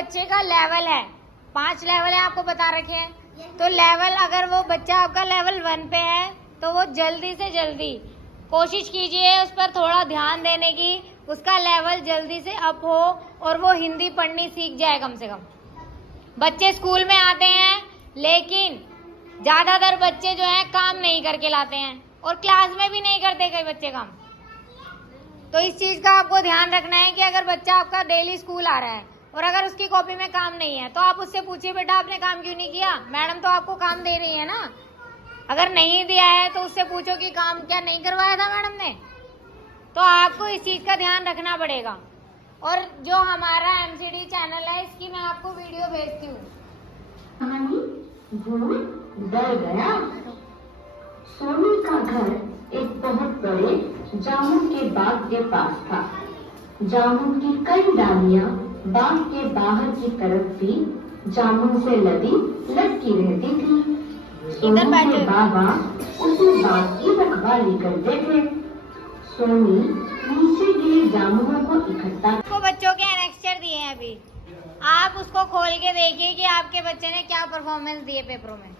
बच्चे का लेवल है, 5 लेवल है आपको बता रखे हैं। तो लेवल अगर वो बच्चा आपका लेवल 1 पे है तो वो जल्दी से जल्दी कोशिश कीजिए उस पर थोड़ा ध्यान देने की, उसका लेवल जल्दी से अप हो और वो हिंदी पढ़नी सीख जाए कम से कम। बच्चे स्कूल में आते हैं लेकिन ज्यादातर बच्चे जो हैं काम नहीं करके लाते हैं और क्लास में भी नहीं करते कई बच्चे काम। तो इस चीज का आपको ध्यान रखना है कि अगर बच्चा आपका डेली स्कूल आ रहा है और अगर उसकी कॉपी में काम नहीं है तो आप उससे पूछिए बेटा आपने काम क्यों नहीं किया, मैडम तो आपको काम दे रही है ना। अगर नहीं दिया है तो उससे पूछो कि काम क्या नहीं करवाया था मैडम ने। तो आपको इस चीज का ध्यान रखना पड़ेगा। और जो हमारा एमसीडी चैनल है इसकी मैं आपको वीडियो भेजती हूँ। कहानी भूत डर गया। सोनी का घर एक बहुत बड़े जामुन के बाग के पास था। जामुन की कई डालियां बाग के बाहर की तरफ भी जामुन से लटकी रहती थी। सोनी के बाबा उसी बाग की रखवाली करते थे। सोनी नीचे गिरे जामुनों को इकट्ठा। आपको बच्चों के एनेक्स्चर दिए हैं, अभी आप उसको खोल के देखिए कि आपके बच्चे ने क्या परफॉर्मेंस दिए पेपरों में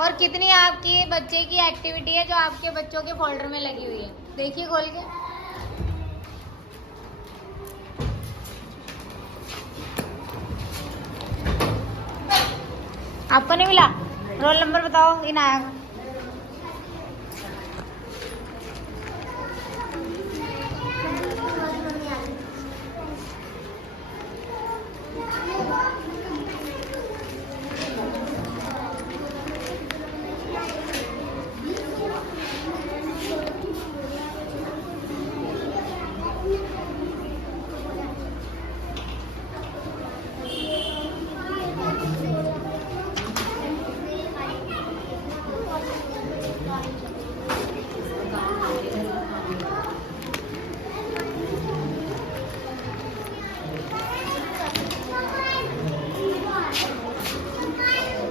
और कितनी आपकी बच्चे की एक्टिविटी है जो आपके बच्चों के फोल्डर में लगी हुई है। देखिए खोल के। आपको नहीं मिला? रोल नंबर बताओ इन आया का।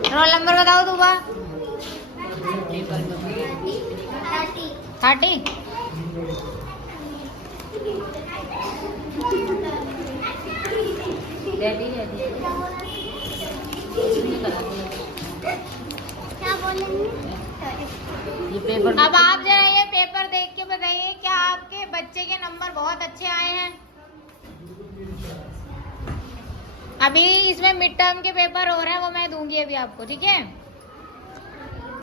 रोल नंबर बताओ दूबा। 30। क्या बोलेंगे? ये पेपर। अब आप जरा ये पेपर देख के बताइए क्या आपके बच्चे के नंबर बहुत अच्छे आए हैं? अभी इसमें मिड टर्म के पेपर हो रहे हैं, वो मैं दूंगी अभी आपको, ठीक है?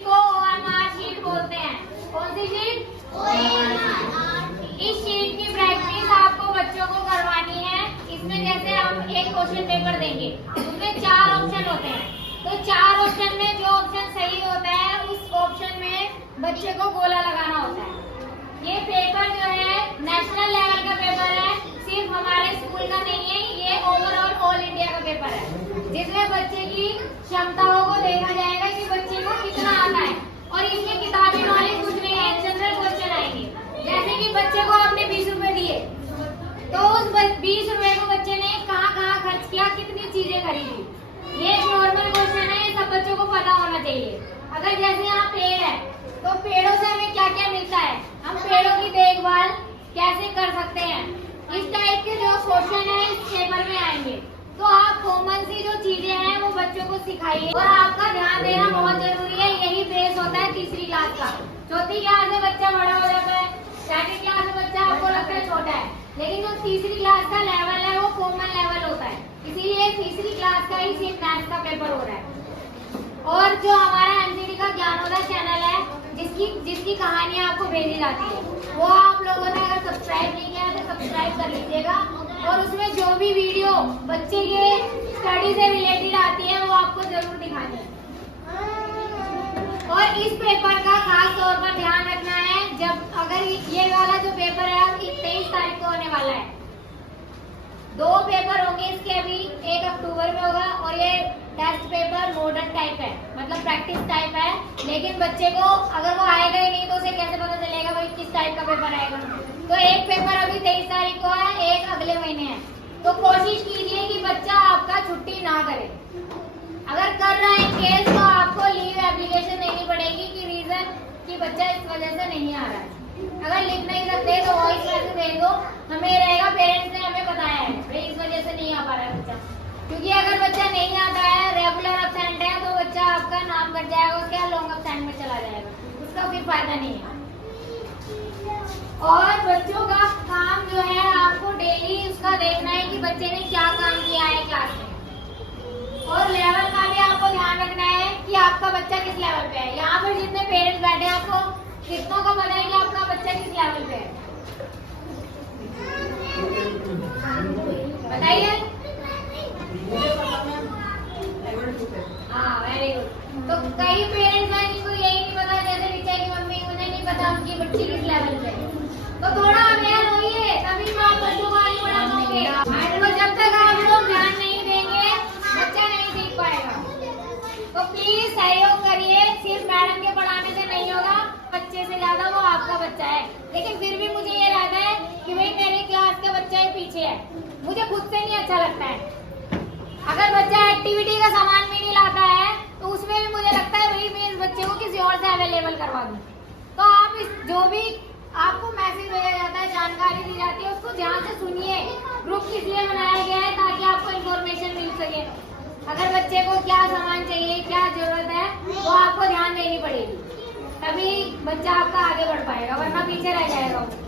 को OMR शीट बोलते हैं। कौन सी शीट? इस शीट की प्रैक्टिस आपको बच्चों को करवानी है। इसमें जैसे हम एक क्वेश्चन पेपर देंगे उसमें 4 ऑप्शन होते हैं, तो 4 ऑप्शन में जो ऑप्शन सही होता है उस ऑप्शन में बच्चे को गोला लगाना होता है। ये पेपर जो है नेशनल लेवल का पेपर है, सिर्फ हमारे स्कूल का नहीं है, ये ओवरऑल ऑल इंडिया का पेपर है जिसमें बच्चे की क्षमताओं को देखा जाएगा कि बच्चे को कितना आता है। और इसमें किताबी नॉलेज कुछ नहीं है, जनरल क्वेश्चन आएंगे। जैसे कि बच्चे को आपने 20 रुपए दिए तो उस 20 रुपए को बच्चे ने कहाँ कहाँ खर्च किया, कितनी चीजें खरीदी, ये नॉर्मल क्वेश्चन है, ये सब बच्चों को पता होना चाहिए। अगर जैसे यहाँ पेड़ है तो पेड़ों से हमें क्या क्या मिलता है, हम पेड़ों की देखभाल कैसे कर सकते हैं, इस टाइप के जो क्वेश्चन है इस पेपर में आएंगे। तो आप कॉमन सी जो चीजें हैं वो बच्चों को सिखाइए और आपका ध्यान देना बहुत जरूरी है। यही बेस होता है तीसरी क्लास का। चौथी क्लास में बच्चा बड़ा हो जाता है, छठी क्लास में बच्चा आपको लगता है छोटा है, लेकिन जो तीसरी क्लास का लेवल है वो कॉमन लेवल होता है, इसीलिए तीसरी क्लास का ही सिर्फ मैथ्स का पेपर हो रहा है। और जो हमारा एमसीडी का ज्ञानोदय चैनल है जिसकी कहानियां आपको भेजी जाती है वो आप लोगों ने अगर सब्सक्राइब नहीं किया तो सब्सक्राइब कर लीजिएगा। और उसमें जो भी वीडियो बच्चे के स्टडी से रिलेटेड आती है वो आपको जरूर दिखानी है। और इस पेपर का खास तौर पर ध्यान रखना है, जब अगर ये वाला जो पेपर है 23 तारीख को होने वाला है, 2 पेपर होंगे इसके, अभी 1 अक्टूबर में होगा और ये टेस्ट पेपर मॉडर्न टाइप है, मतलब प्रैक्टिस टाइप है। लेकिन बच्चे को अगर वो आएगा ही नहीं तो उसे कैसे पता चलेगा भाई किस टाइप का पेपर आएगा। तो एक पेपर अभी 23 तारीख को है, एक अगले महीने है। तो कोशिश कीजिए कि बच्चा आपका छुट्टी ना करे। अगर कर रहा है केस तो आपको लीव एप्लीकेशन देनी पड़ेगी कि रीजन कि बच्चा इस वजह से नहीं आ रहा है। अगर लिख नहीं सकते तो वॉइस मैसेज दे दो, हमें रहेगा पेरेंट्स ने हमें बताया है। है भाई, इस वजह से नहीं आ पा रहा है बच्चा। क्योंकि अगर बच्चा नहीं आता है, रेगुलर एब्सेंट है, तो बच्चा आपका नाम कट जाएगा, उसके लॉन्ग एब्सेंट में चला जाएगा, उसका फिर फायदा नहीं है। और बच्चों का काम जो है आपको डेली उसका देखना है कि बच्चे ने क्या काम किया है क्लास में, और लेवल का भी आपको ध्यान रखना है कि आपका बच्चा किस लेवल पे है। यहाँ पर जितने पेरेंट्स बैठे हैं, आपको कितनों को पता है कि आपका बच्चा किस लेवल पे है? बताइए। हाँ, वेरी गुड। तो कई पेरेंट्स हैं जिनको यही नहीं पता, जैसे नीचे की मम्मी, उन्हें नहीं पता उनकी बच्ची किस लेवल पे है। तो थोड़ा अवेयर होइए, तभी तो आप बच्चों को आगे बढ़ा पाओगे। तो जब तक आप लोग ध्यान नहीं देंगे, बच्चा नहीं सीख पाएगा। तो प्लीज सहयोग करिए, सिर्फ मैडम के पढ़ाने से नहीं होगा, बच्चे से ज्यादा वो आपका बच्चा है। लेकिन फिर भी मुझे ये रहता है कि भाई मेरी क्लास के बच्चा ही पीछे है, मुझे खुद से नहीं अच्छा लगता है। अगर बच्चा एक्टिविटी का सामान भी नहीं लाता है, तो उसमें भी मुझे लगता है भाई मैं इस बच्चे को किसी और से अवेलेबल करवा दूं। तो आप इस जो भी आपको मैसेज भेजा जाता है, जानकारी दी जाती है, उसको ध्यान से सुनिए। ग्रुप इसलिए बनाया गया है ताकि आपको इन्फॉर्मेशन मिल सके। अगर बच्चे को क्या सामान चाहिए, क्या जरूरत है, वो आपको ध्यान देनी पड़ेगी, तभी बच्चा आपका आगे बढ़ पाएगा, वरना पीछे रह जाएगा वो।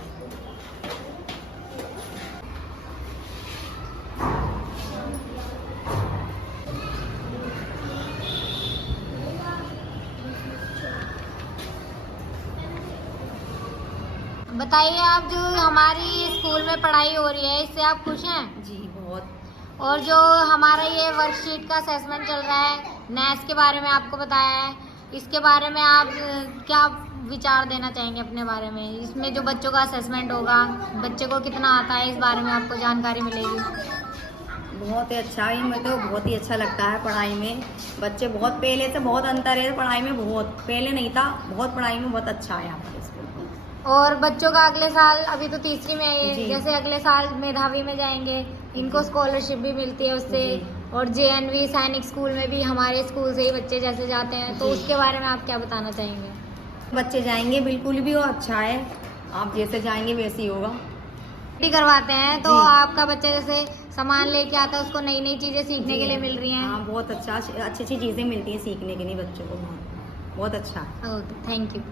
बताइए, आप जो हमारी स्कूल में पढ़ाई हो रही है, इससे आप खुश हैं? जी बहुत। और जो हमारा ये वर्कशीट का असेसमेंट चल रहा है, नेस के बारे में आपको बताया है, इसके बारे में आप क्या विचार देना चाहेंगे अपने बारे में? इसमें जो बच्चों का असेसमेंट होगा, बच्चे को कितना आता है, इस बारे में आपको जानकारी मिलेगी। बहुत ही अच्छा है, मुझे तो बहुत ही अच्छा लगता है पढ़ाई में। बच्चे बहुत, पहले से बहुत अंतर है पढ़ाई में, बहुत पहले नहीं था, बहुत पढ़ाई में बहुत अच्छा है यहाँ पर स्कूल। और बच्चों का अगले साल, अभी तो तीसरी में है, जी। जैसे अगले साल मेधावी में जाएंगे, इनको स्कॉलरशिप भी मिलती है उससे। और JNV सैनिक स्कूल में भी हमारे स्कूल से ही बच्चे जैसे जाते हैं, तो जी। उसके बारे में आप क्या बताना चाहेंगे? बच्चे जाएंगे बिल्कुल भी, वो अच्छा है, आप जैसे जाएंगे वैसे ही होगा। भी करवाते हैं, तो जी। आपका बच्चा जैसे सामान लेके आता है, उसको नई नई चीजें सीखने के लिए मिल रही हैं। हाँ, बहुत अच्छा, अच्छी अच्छी चीज़ें मिलती हैं सीखने के लिए बच्चों को, बहुत अच्छा। Okay, thank you.